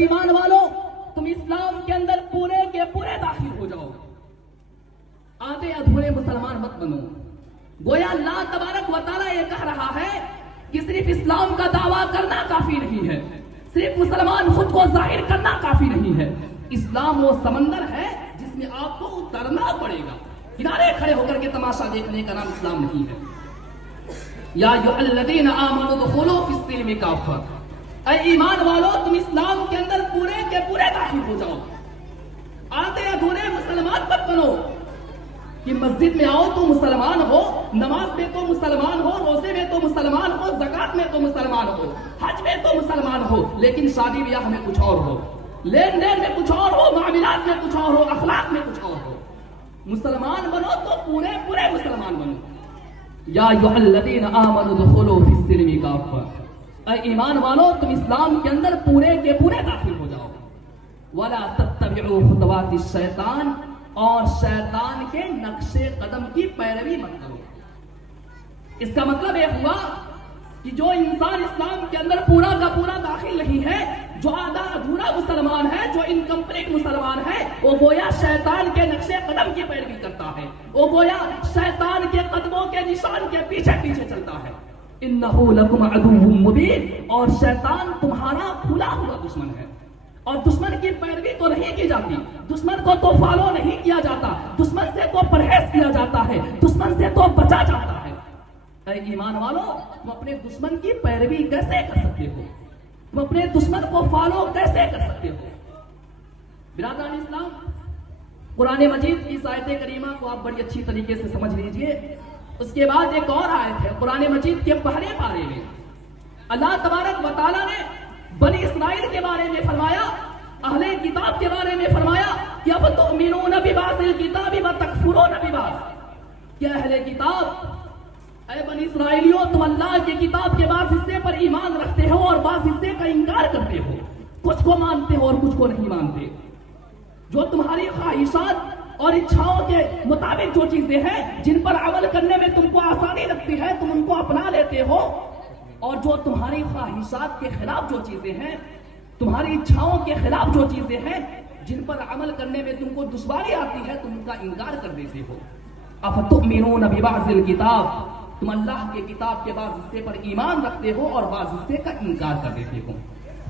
ایمان والو تم اسلام کے اندر پورے کے پورے داخل ہو جاؤ، آدھے ادھورے مسلمان مت بنو۔ گویا اللہ تبارک و تعالیٰ یہ کہہ رہا ہے کہ صرف اسلام کا دعویٰ کرنا کافی نہیں ہے، صرف مسلمان خود کو ظاہر کرنا کافی نہیں ہے۔ اسلام وہ سمندر ہے جس میں آپ کو اترنا پڑے گا، کنارے کھڑے ہو کر کے تماشا دیکھنے کا نام اسلام نہیں ہے۔ یا ایھا الذین آمنوا ادخلوا فی السلم کافۃ، اے ایمان والو تم اسلام کے اندر پورے کے پورے داخل ہو جاؤ، آدھے ادھورے مسلمان مت بنو کہ مسجد میں آؤ تو مسلمان ہو، نماز میں تو مسلمان ہو، روزے میں تو مسلمان ہو، زکات میں تو مسلمان ہو، حج میں تو مسلمان ہو، لیکن شادی بیاہ میں کچھ اور ہو، لین دین میں کچھ اور ہو، معاملات میں کچھ اور ہو، اخلاق میں کچھ اور ہو۔ مسلمان بنو تو پورے پورے مسلمان بنو۔ یا ایھا الذین آمنوا ادخلوا فی السلم کافۃ، اے ایمان والو تم اسلام کے اندر پورے کے پورے داخل ہو جاؤ۔ ولا تتبعوا خطوات الشیطان، اور شیطان کے نقش قدم کی پیروی مت کرو۔ اس کا مطلب یہ ہوا کہ جو انسان اسلام کے اندر پورا کا پورا داخل نہیں ہے، جو آدھا ادھورا مسلمان ہے، جو انکمپلیٹ مسلمان ہے، وہ گویا شیطان کے نقش قدم کی پیروی کرتا ہے، وہ گویا شیطان کے قدموں کے نشان کے پیچھے پیچھے چلتا ہے۔ انہ لکم عدو مبین، اور شیطان تمہارا کھلا ہوا دشمن ہے، اور دشمن کی پیروی تو نہیں کی جاتی، دشمن کو تو فالو نہیں کیا جاتا، دشمن سے تو پرہیز کیا جاتا ہے، دشمن سے تو بچا جاتا ہے۔ اے ایمان والو تم اپنے دشمن کی پیروی کیسے کر سکتے ہو؟ تم اپنے دشمن کو فالو کیسے کر سکتے ہو؟ برادران اسلام، قرآن مجید کی آیت کریمہ کو آپ بڑی اچھی طریقے سے سمجھ لیجئے۔ اس کے بعد ایک اور آیت ہے قرآن مجید کے پہلے پارے میں، اللہ تبارک و تعالیٰ نے بنی اسرائیل کے بارے میں فرمایا، اہل کتاب کے بارے میں فرمایا کہ اب تؤمنون ببعض الکتاب وتکفرون ببعض، کہ اہل کتاب، اے بنی اسرائیلیوں تم اللہ کی کتاب کے بعض حصے پر ایمان رکھتے ہو اور بعض حصے کا انکار کرتے ہو، کچھ کو مانتے ہو اور کچھ کو نہیں مانتے۔ جو تمہاری خواہشات اور اچھاؤں کے مطابق جو چیزیں ہیں جن پر عمل کرنے میں تم کو آسانی لگتی ہے تم ان کو اپنا لیتے ہو، اور جو تمہاری خواہشات کے خلاف جو چیزیں ہیں، تمہاری اچھاؤں کے خلاف جو چیزیں ہیں جن پر عمل کرنے میں تم کو دشواری آتی ہے تم ان کا انکار کر دیتے ہو۔ افتؤمنون ببعض الکتاب، تم اللہ کے کتاب کے بعض حصے پر ایمان رکھتے ہو اور بعض حصے کا انکار کر دیتے ہو۔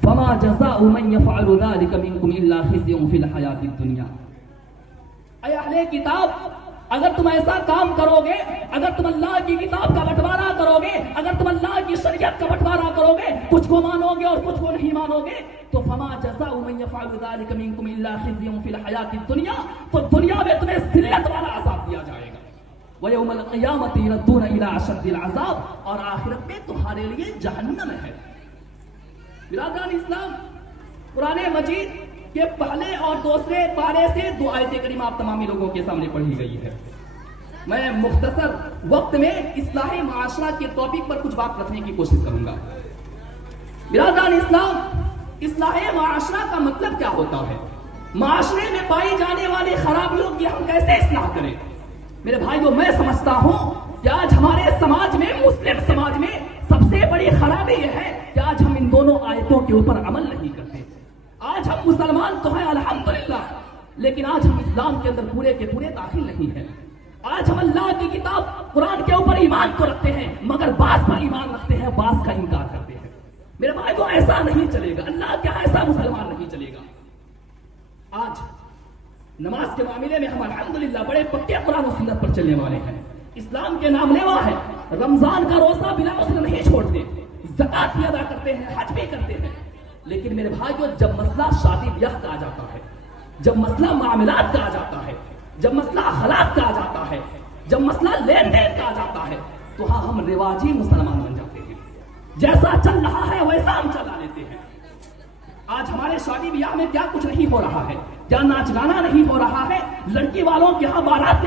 فما جزاء من يفعل ذلك منكم الا خزي في الحياة الدنيا، اے اہل کتاب اگر تم ایسا کام کرو گے، اگر تم اللہ کی کتاب کا بٹوارا کرو گے، اگر تم اللہ کی شریعت کا بٹوارا کرو گے، کچھ کو مانو گے اور کچھ کو نہیں مانو گے، تو فما جزاء من يفعل ذلك منكم الا خزي في الحياة الدنيا، تو دنیا میں تمہیں ذلت والا عذاب دیا جائے گا۔ وَيَوْمَ الْقِيَامَةِ يُرَدُّونَ إِلَىٰ أَشَدِّ الْعَذَابِ، اور آخرت میں تمہارے لیے جہنم ہے۔ برادران اسلام، قرآن مجید کے پہلے اور دوسرے پارے سے دو آیت کریمہ آپ تمامی لوگوں کے سامنے پڑھی گئی ہے۔ میں مختصر وقت میں اصلاح معاشرہ کے ٹاپک پر کچھ بات رکھنے کی کوشش کروں گا۔ برادران اسلام، اصلاح معاشرہ کا مطلب کیا ہوتا ہے؟ معاشرے میں پائی جانے والی خرابیوں کی ہم کیسے اصلاح کریں؟ میرے بھائیوں، میں سمجھتا ہوں کہ آج ہمارے سماج میں، مسلم سماج میں سب سے بڑی خرابی یہ ہے کہ آج ہم ان دونوں آیتوں کے اوپر عمل نہیں کرتے۔ آج ہم مسلمان تو ہیں الحمدللہ، لیکن آج ہم اسلام کے اندر پورے کے پورے داخل نہیں ہیں۔ آج ہم اللہ کی کتاب قرآن کے اوپر ایمان تو رکھتے ہیں، مگر بعض پر ایمان رکھتے ہیں، بعض کا انکار کرتے ہیں۔ میرے بھائیوں، ایسا نہیں چلے گا، اللہ کیا ایسا مسلمان نہیں چلے گا۔ آج نماز کے معاملے میں ہم الحمدللہ بڑے پکے قرآن و سنت پر چلنے والے ہیں، اسلام کے نام لیوا ہے، رمضان کا روزہ بلا عذر نہیں چھوڑتے، زکات بھی ادا کرتے ہیں، حج بھی کرتے ہیں، لیکن میرے بھائیوں جب مسئلہ شادی بیاہ کا آ جاتا ہے، جب مسئلہ معاملات کا آ جاتا ہے، جب مسئلہ اخلاق کا آ جاتا ہے، جب مسئلہ لین دین کا آ جاتا ہے، تو ہاں ہم رواجی مسلمان بن جاتے ہیں، جیسا چل رہا ہے ویسا ہم چلا لیتے ہیں۔ آج ہمارے شادی بیاہ میں کیا کچھ نہیں ہو رہا ہے، کیا ناچ گانا نہیں ہو رہا ہے، لڑکی والوں کے یہاں بارات